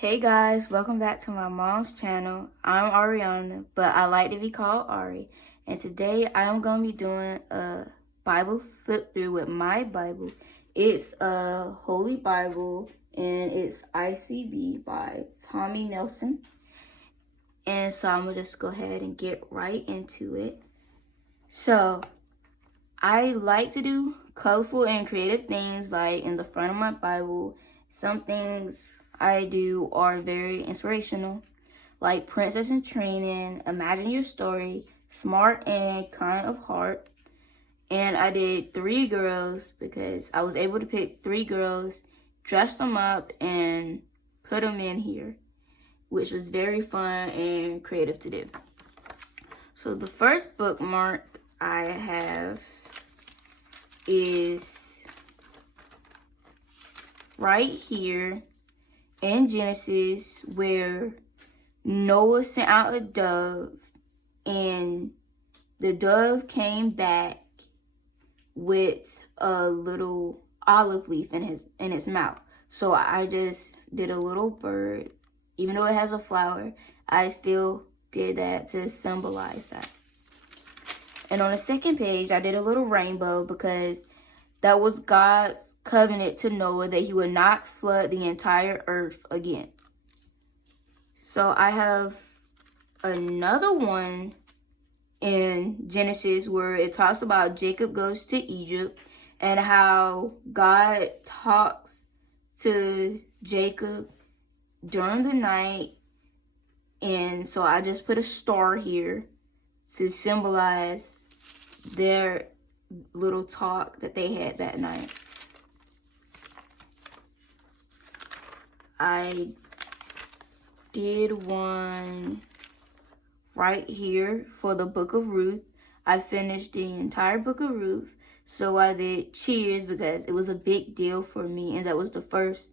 Hey guys, welcome back to my mom's channel. I'm Ariana, but I like to be called Ari. And today I am going to be doing a Bible flip through with my Bible. It's a Holy Bible and it's ICB by Tommy Nelson. And so I'm going to just go ahead and get right into it. So I like to do colorful and creative things like in the front of my Bible. Some things I do are very inspirational, like Princess in Training, Imagine Your Story, Smart and Kind of Heart. And I did 3 girls because I was able to pick 3 girls, dress them up, and put them in here, which was very fun and creative to do. So the first bookmark I have is right here in Genesis, where Noah sent out a dove and the dove came back with a little olive leaf in its mouth. So I just did a little bird. Even though it has a flower, I still did that to symbolize that. And on the second page, I did a little rainbow because that was God's covenant to Noah that he would not flood the entire earth again. So I have another one in Genesis where it talks about Jacob goes to Egypt and how God talks to Jacob during the night. And so I just put a star here to symbolize their little talk that they had that night. I did one right here for the Book of Ruth. I finished the entire Book of Ruth. So I did Cheers because it was a big deal for me and that was the first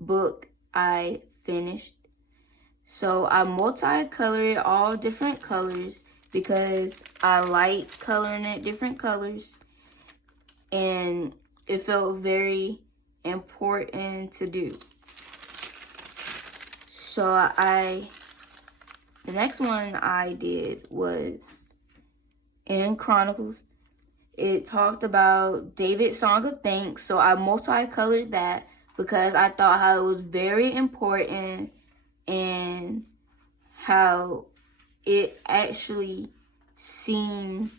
book I finished. So I multicolored all different colors because I like coloring it different colors and it felt very important to do. So the next one I did was in Chronicles. It talked about David's Song of Thanks, so I multicolored that because I thought how it was very important and how it actually seemed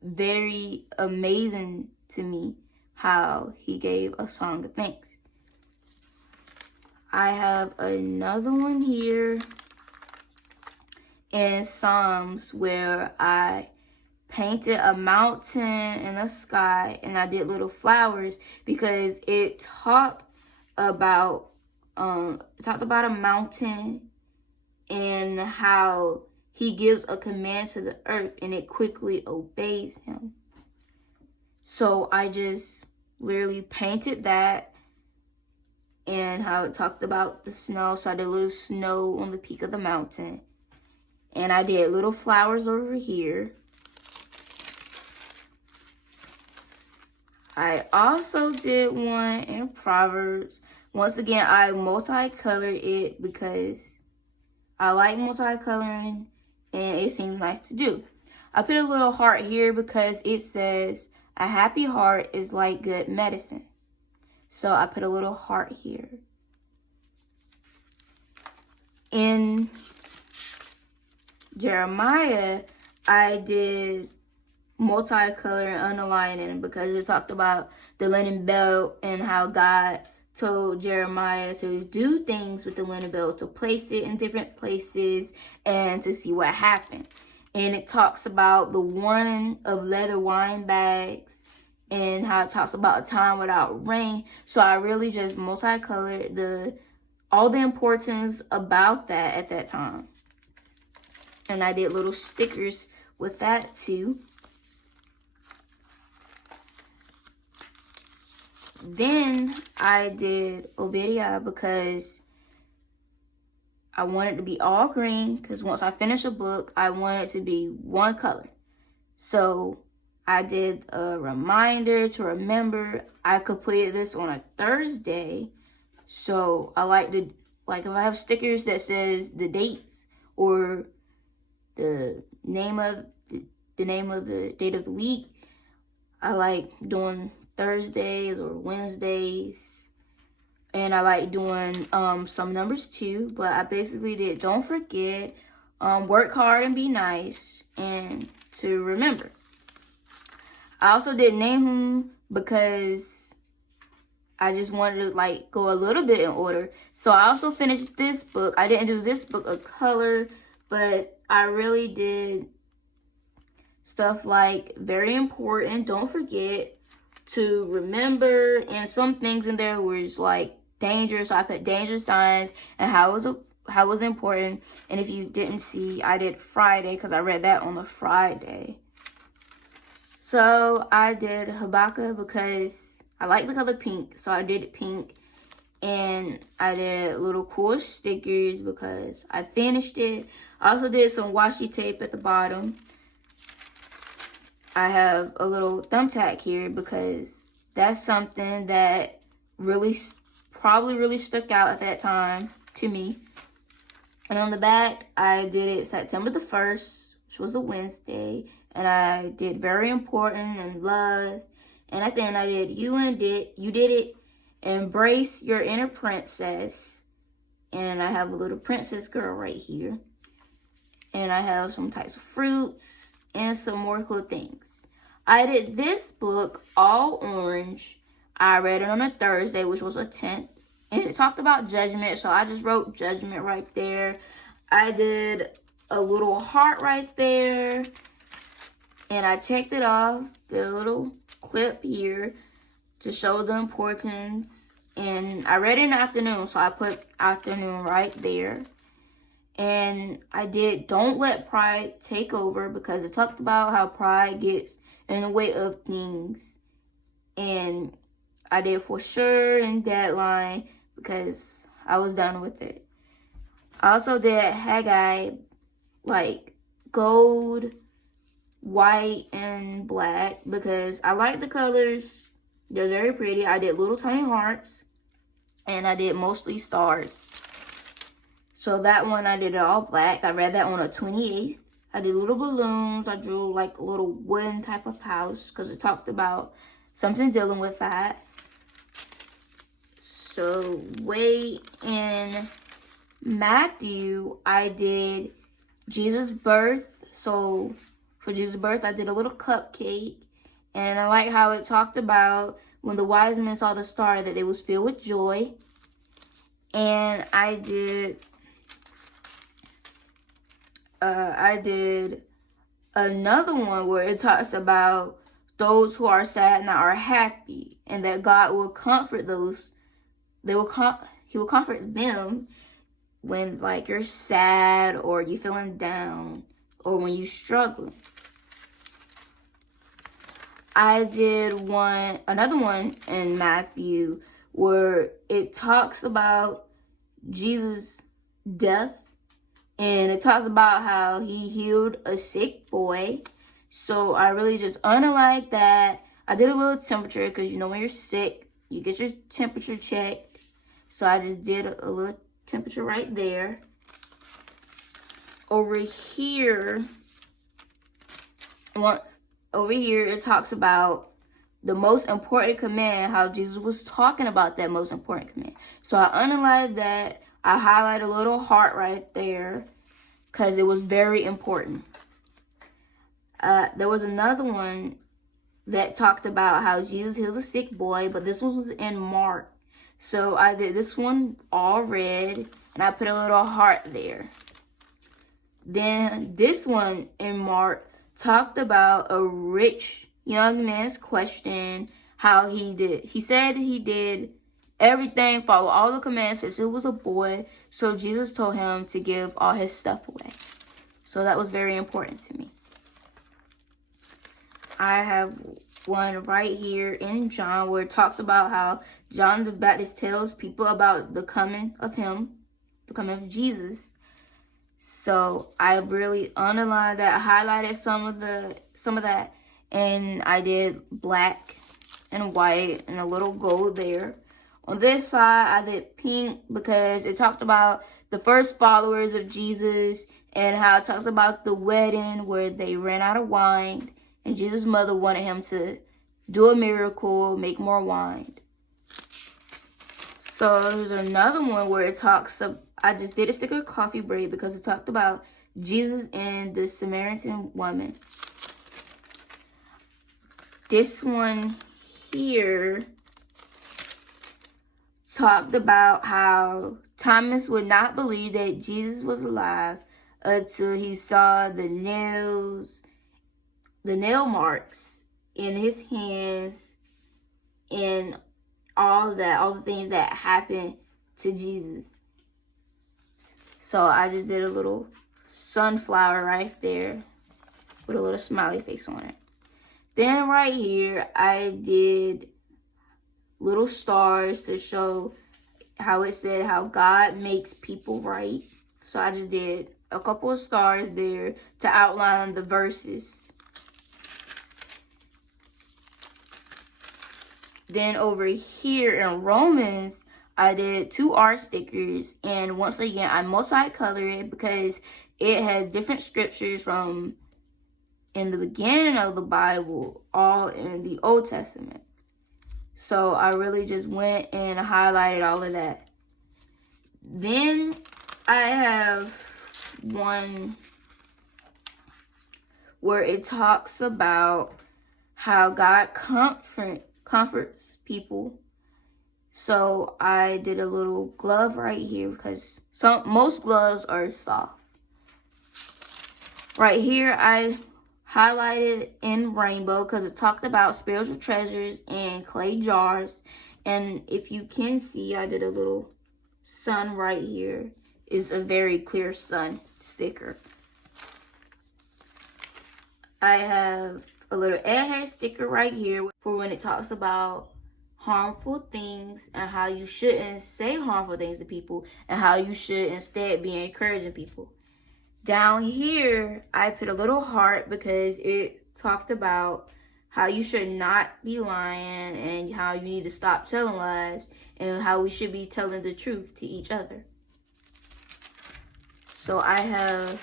very amazing to me how he gave a song of thanks. I have another one here in Psalms where I painted a mountain and a sky and I did little flowers because it talked about a mountain and how he gives a command to the earth and it quickly obeys him. So I just literally painted that and how it talked about the snow. So I did a little snow on the peak of the mountain. And I did little flowers over here. I also did one in Proverbs. Once again, I multicolored it because I like multicoloring and it seems nice to do. I put a little heart here because it says, a happy heart is like good medicine. So I put a little heart here. In Jeremiah, I did multicolor and underlining because it talked about the linen belt and how God told Jeremiah to do things with the linen belt, to place it in different places and to see what happened. And it talks about the warning of leather wine bags and how it talks about a time without rain. So I really just multicolored all the importance about that at that time. And I did little stickers with that too. Then I did Obadiah because I wanted to be all green because once I finish a book, I want it to be one color. So I did a reminder to remember. I completed this on a Thursday. So I like to like if I have stickers that says the dates or the name of the date of the week, I like doing Thursdays or Wednesdays. And I like doing some numbers too. But I basically did don't forget, work hard and be nice, and to remember. I also did name him because I just wanted to like go a little bit in order. So I also finished this book. I didn't do this book of color, but I really did stuff like very important, don't forget, to remember, and some things in there was like danger. So I put danger signs and how it was important. And if you didn't see, I did Friday because I read that on the Friday. So I did Habakkuk because I like the color pink, so I did it pink. And I did little cool stickers because I finished it. I also did some washi tape at the bottom. I have a little thumbtack here because that's something that probably really stuck out at that time to me. And on the back, I did it September the 1st, which was a Wednesday. And I did very important and love. And at the end, I did you did it. Embrace your inner princess. And I have a little princess girl right here. And I have some types of fruits and some more cool things. I did this book all orange. I read it on a Thursday, which was a 10th. And it talked about judgment, so I just wrote judgment right there. I did a little heart right there. And I checked it off, the little clip here, to show the importance. And I read it in the afternoon, so I put afternoon right there. And I did don't let pride take over because it talked about how pride gets in the way of things. And I did for sure and deadline because I was done with it. I also did Haggai, like gold, white, and black because I like the colors. They're very pretty. I did little tiny hearts and I did mostly stars. So that one I did it all black. I read that on a 28th. I did little balloons. I drew like a little wooden type of house because it talked about something dealing with that. So wait, in Matthew, I did Jesus' birth. So for Jesus' birth, I did a little cupcake. And I like how it talked about when the wise men saw the star that they was filled with joy. And I did another one where it talks about those who are sad and are happy, and that God will comfort those. He will comfort them when like you're sad or you're feeling down or when you're struggling. I did another one in Matthew where it talks about Jesus' death. And it talks about how he healed a sick boy. So I really just underlined that. I did a little temperature because you know when you're sick, you get your temperature checked. So I just did a little temperature right there. Over here, it talks about the most important command, how Jesus was talking about that most important command. So I underlined that. I highlighted a little heart right there because it was very important. There was another one that talked about how Jesus heals a sick boy, but this one was in Mark. So I did this one all red, and I put a little heart there. Then this one in Mark talked about a rich young man's question, how he said he did everything, follow all the commands since it was a boy. So Jesus told him to give all his stuff away. So that was very important to me. I have one right here in John where it talks about how John the Baptist tells people about the coming of Jesus. So I really underlined that, highlighted some of that, and I did black and white and a little gold there. On this side, I did pink because it talked about the first followers of Jesus and how it talks about the wedding where they ran out of wine and Jesus' mother wanted him to do a miracle, make more wine. So there's another one where it talks of, I just did a sticker of coffee break because it talked about Jesus and the Samaritan woman. This one here talked about how Thomas would not believe that Jesus was alive until he saw the nail marks in his hands and all the things that happened to Jesus. So I just did a little sunflower right there with a little smiley face on it. Then right here, I did little stars to show how it said how God makes people right. So I just did a couple of stars there to outline the verses. Then over here in Romans, I did 2 art stickers. And once again, I multicolored it because it has different scriptures from in the beginning of the Bible, all in the Old Testament. So I really just went and highlighted all of that. Then I have one where it talks about how God comforts people. So I did a little glove right here because most gloves are soft. Right here, I highlighted in rainbow because it talked about spiritual treasures in clay jars. And if you can see, I did a little sun right here. It's a very clear sun sticker. I have a little airhead sticker right here for when it talks about harmful things and how you shouldn't say harmful things to people and how you should instead be encouraging people. Down here, I put a little heart because it talked about how you should not be lying and how you need to stop telling lies and how we should be telling the truth to each other. So I have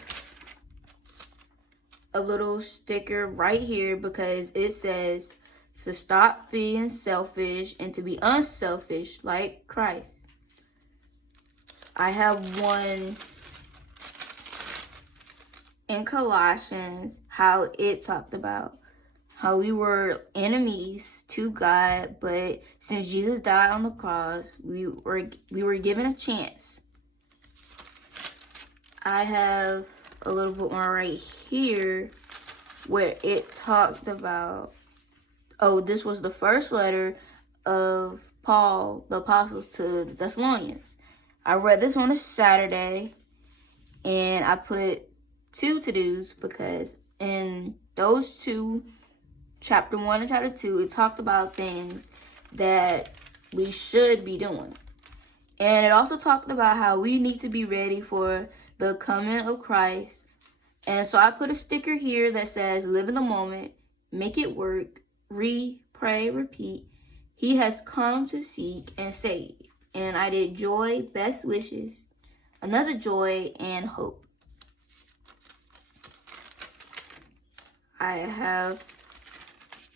a little sticker right here because it says to stop being selfish and to be unselfish like Christ. I have one in Colossians, how it talked about how we were enemies to God, but since Jesus died on the cross, we were given a chance. I have a little bit more right here where it talked about, this was the first letter of Paul, the apostles, to the Thessalonians. I read this on a Saturday, and I put 2 to-dos because in those 2, chapter 1 and chapter 2, it talked about things that we should be doing. And it also talked about how we need to be ready for the coming of Christ. And so I put a sticker here that says, live in the moment, make it work, read, pray, repeat. He has come to seek and save. And I did joy, best wishes, another joy, and hope. I have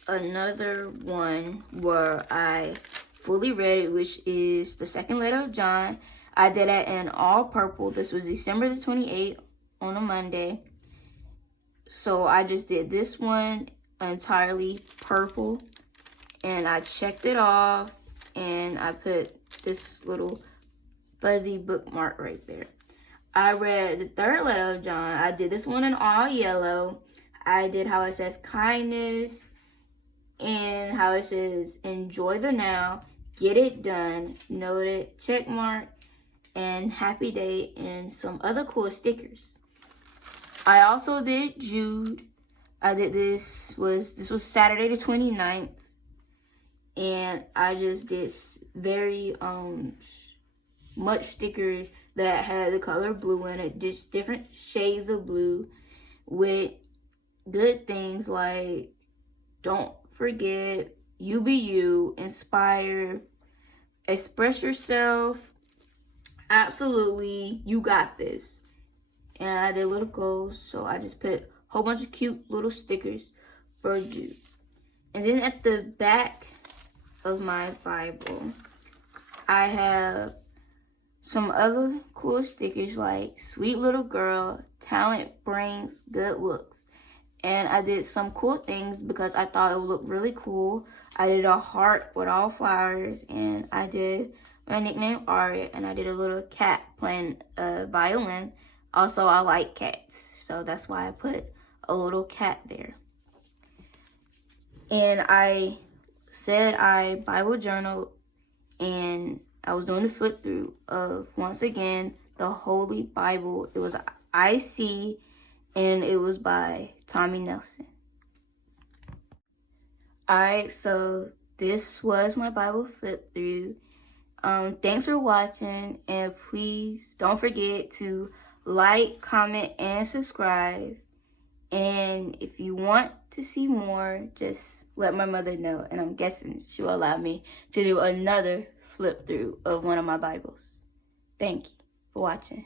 another one where I fully read it, which is the second letter of John. I did it in all purple. This was December the 28th on a Monday. So I just did this one entirely purple. And I checked it off. And I put this little fuzzy bookmark right there. I read the third letter of John. I did this one in all yellow. I did how it says kindness and how it says enjoy the now, get it done, noted, check mark, and happy day, and some other cool stickers. I also did Jude. I did this was Saturday the 29th, and I just did very much stickers that had the color blue in it, just different shades of blue with good things like don't forget, you be you, inspire, express yourself. Absolutely, you got this. And I did little goals, so I just put a whole bunch of cute little stickers for you. And then at the back of my Bible, I have some other cool stickers like sweet little girl, talent brings good looks. And I did some cool things because I thought it would look really cool. I did a heart with all flowers, and I did my nickname Aria, and I did a little cat playing a violin. Also, I like cats, so that's why I put a little cat there. And I said I Bible journaled, and I was doing the flip through of, once again, the Holy Bible. It was IC, and it was by Tommy Nelson. Alright, so this was my Bible flip through. Thanks for watching, and please don't forget to like, comment, and subscribe. And if you want to see more, just let my mother know, and I'm guessing she'll allow me to do another flip through of one of my Bibles. Thank you for watching.